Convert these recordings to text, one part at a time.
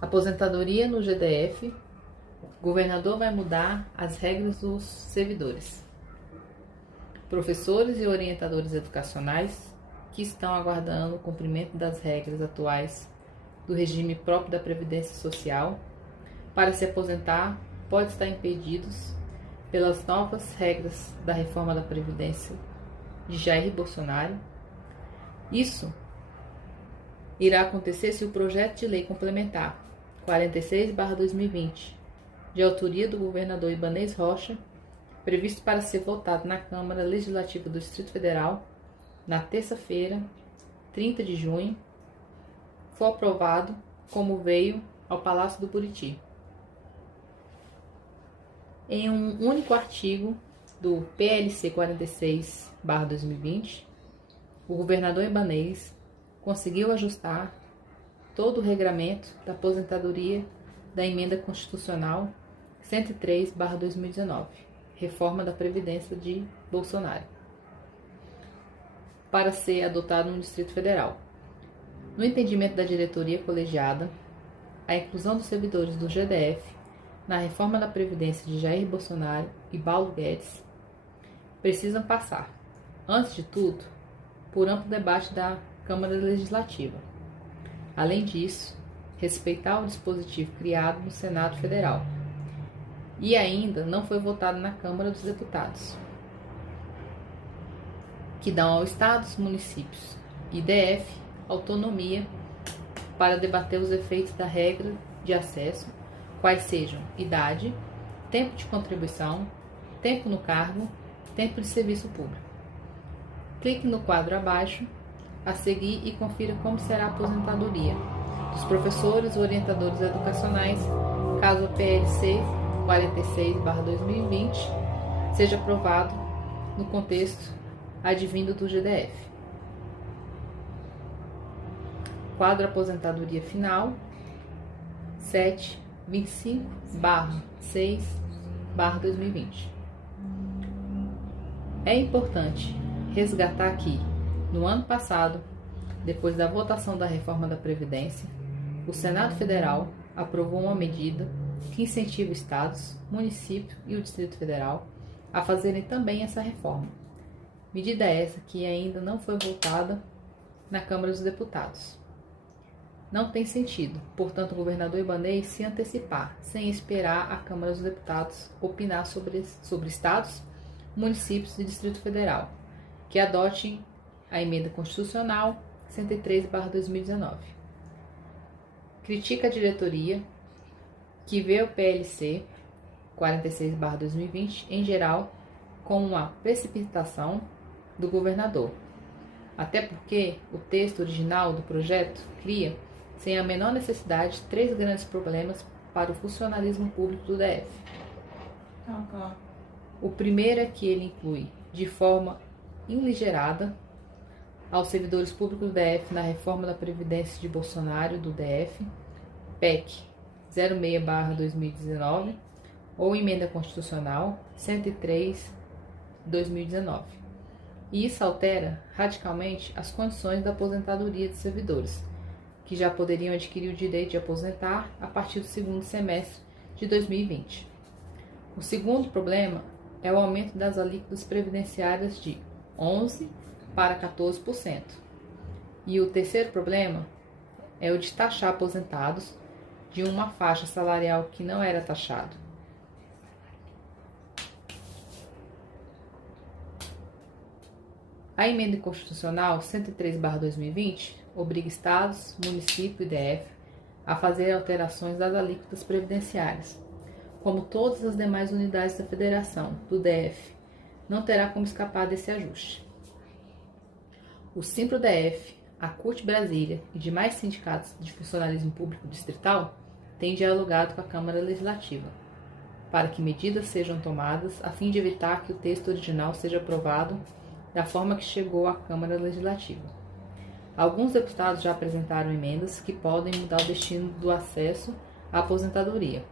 Aposentadoria no GDF. Governador vai mudar as regras dos servidores. Professores e orientadores educacionais que estão aguardando o cumprimento das regras atuais do regime próprio da Previdência Social para se aposentar podem estar impedidos pelas novas regras da reforma da Previdência de Jair Bolsonaro. Isso irá acontecer se o projeto de lei complementar 46/2020, de autoria do governador Ibanez Rocha, previsto para ser votado na Câmara Legislativa do Distrito Federal na terça-feira, 30 de junho, for aprovado como veio ao Palácio do Buriti. Em um único artigo do PLC 46/2020, o governador Ibanez conseguiu ajustar todo o regramento da aposentadoria da Emenda Constitucional 103/2019, reforma da Previdência de Bolsonaro, para ser adotado no Distrito Federal. No entendimento da diretoria colegiada, a inclusão dos servidores do GDF na reforma da Previdência de Jair Bolsonaro e Paulo Guedes precisam passar, antes de tudo, por amplo debate da Câmara Legislativa. Além disso, respeitar o dispositivo criado no Senado Federal e ainda não foi votado na Câmara dos Deputados, que dão ao Estado, municípios e DF autonomia para debater os efeitos da regra de acesso, quais sejam idade, tempo de contribuição, tempo no cargo, tempo de serviço público. Clique no quadro abaixo a seguir e confira como será a aposentadoria dos professores e orientadores educacionais, caso o PLC 46/2020 seja aprovado no contexto advindo do GDF. Quadro Aposentadoria Final 725/6/2020. É importante resgatar que, no ano passado, depois da votação da reforma da Previdência, o Senado Federal aprovou uma medida que incentiva estados, municípios e o Distrito Federal a fazerem também essa reforma. Medida essa que ainda não foi votada na Câmara dos Deputados. Não tem sentido, portanto, o governador Ibanez se antecipar, sem esperar a Câmara dos Deputados opinar sobre estados, municípios e Distrito Federal, que adotem a Emenda Constitucional 103/2019. Critica a diretoria, que vê o PLC 46/2020, em geral, como uma precipitação do governador, até porque o texto original do projeto cria, sem a menor necessidade, 3 grandes problemas para o funcionalismo público do DF. O primeiro é que ele inclui, de forma iligerada, aos servidores públicos do DF na reforma da Previdência de Bolsonaro do DF, PEC 06/2019, ou Emenda Constitucional 103/2019. E isso altera radicalmente as condições da aposentadoria de servidores, que já poderiam adquirir o direito de aposentar a partir do segundo semestre de 2020. O segundo problema é o aumento das alíquotas previdenciárias de 11% para 14%. E o terceiro problema é o de taxar aposentados de uma faixa salarial que não era taxado. A Emenda Constitucional 103/2020 obriga estados, municípios e DF a fazer alterações das alíquotas previdenciárias. Como todas as demais unidades da Federação, do DF, não terá como escapar desse ajuste. O Simpro-DF, a CUT Brasília e demais sindicatos de funcionalismo público distrital têm dialogado com a Câmara Legislativa para que medidas sejam tomadas a fim de evitar que o texto original seja aprovado da forma que chegou à Câmara Legislativa. Alguns deputados já apresentaram emendas que podem mudar o destino do acesso à aposentadoria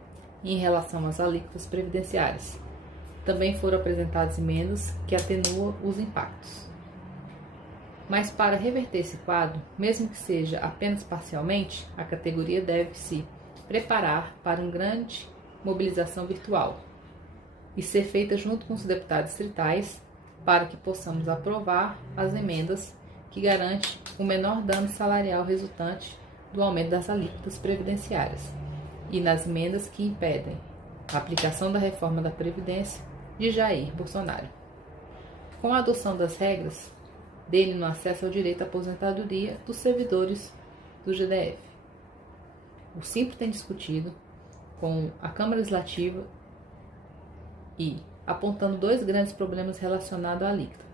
em relação às alíquotas previdenciárias. Também foram apresentadas emendas que atenuam os impactos. Mas para reverter esse quadro, mesmo que seja apenas parcialmente, a categoria deve se preparar para uma grande mobilização virtual e ser feita junto com os deputados distritais para que possamos aprovar as emendas que garantem o menor dano salarial resultante do aumento das alíquotas previdenciárias e nas emendas que impedem a aplicação da reforma da Previdência de Jair Bolsonaro. Com a adoção das regras dele no acesso ao direito à aposentadoria dos servidores do GDF. O Simpro tem discutido com a Câmara Legislativa e apontando dois grandes problemas relacionados à alíquota.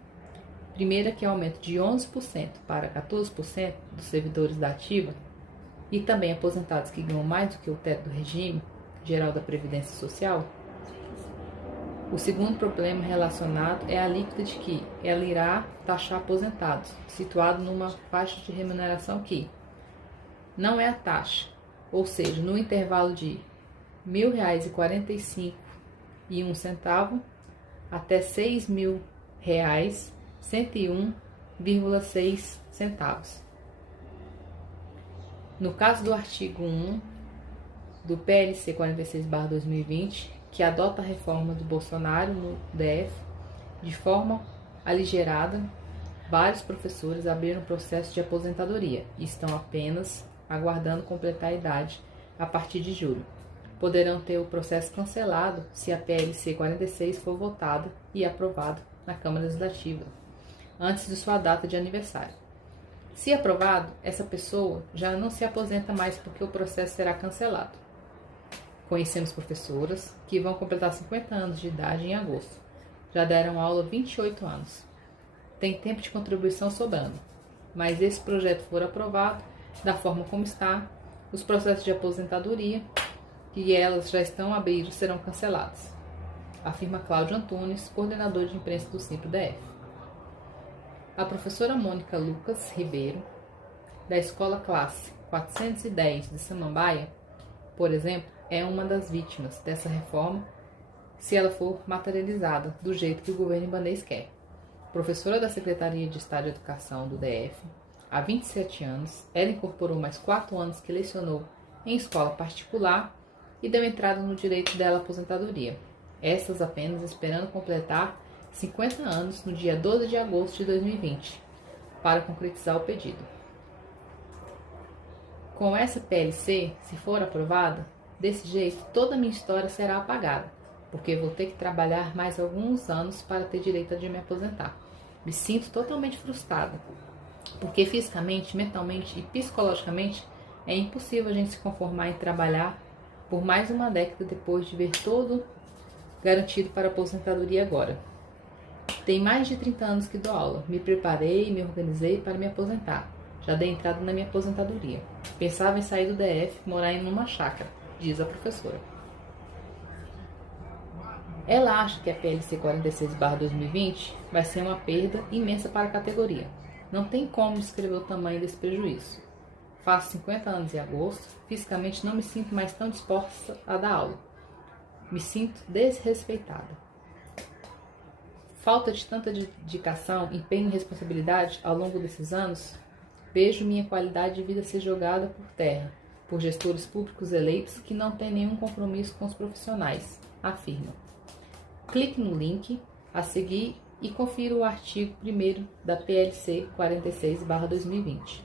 Primeiro é que é o aumento de 11% para 14% dos servidores da ativa e também aposentados que ganham mais do que o teto do regime geral da Previdência Social. O segundo problema relacionado é a alíquota de que ela irá taxar aposentados, situado numa faixa de remuneração que não é a taxa, ou seja, no intervalo de R$ 1.045,01 até R$ 6.101,06. No caso do artigo 1 do PLC 46/2020, que adota a reforma do Bolsonaro no DF de forma aligerada, vários professores abriram processo de aposentadoria e estão apenas aguardando completar a idade a partir de julho. Poderão ter o processo cancelado se a PLC 46 for votada e aprovada na Câmara Legislativa, antes de sua data de aniversário. Se aprovado, essa pessoa já não se aposenta mais porque o processo será cancelado. Conhecemos professoras que vão completar 50 anos de idade em agosto. Já deram aula há 28 anos. Tem tempo de contribuição sobrando. Mas se esse projeto for aprovado, da forma como está, os processos de aposentadoria que elas já estão abrindo serão cancelados, afirma Cláudio Antunes, coordenador de imprensa do Simpro-DF. A professora Mônica Lucas Ribeiro, da Escola Classe 410 de Samambaia, por exemplo, é uma das vítimas dessa reforma se ela for materializada do jeito que o governo ibanês quer. Professora da Secretaria de Estado de Educação do DF, há 27 anos, ela incorporou mais 4 anos que lecionou em escola particular e deu entrada no direito dela à aposentadoria. Essas apenas esperando completar 50 anos no dia 12 de agosto de 2020, para concretizar o pedido. Com essa PLC, se for aprovada, desse jeito toda a minha história será apagada, porque vou ter que trabalhar mais alguns anos para ter direito de me aposentar. Me sinto totalmente frustrada, porque fisicamente, mentalmente e psicologicamente é impossível a gente se conformar em trabalhar por mais uma década depois de ver todo garantido para a aposentadoria agora. Tem mais de 30 anos que dou aula, me preparei e me organizei para me aposentar. Já dei entrada na minha aposentadoria. Pensava em sair do DF, morar em uma chácara, diz a professora. Ela acha que a PLC 46/2020 vai ser uma perda imensa para a categoria. Não tem como descrever o tamanho desse prejuízo. Faço 50 anos em agosto, fisicamente não me sinto mais tão disposta a dar aula. Me sinto desrespeitada. Falta de tanta dedicação, empenho e responsabilidade ao longo desses anos, vejo minha qualidade de vida ser jogada por terra por gestores públicos eleitos que não têm nenhum compromisso com os profissionais, afirma. Clique no link a seguir e confira o artigo 1º da PLC 46/2020.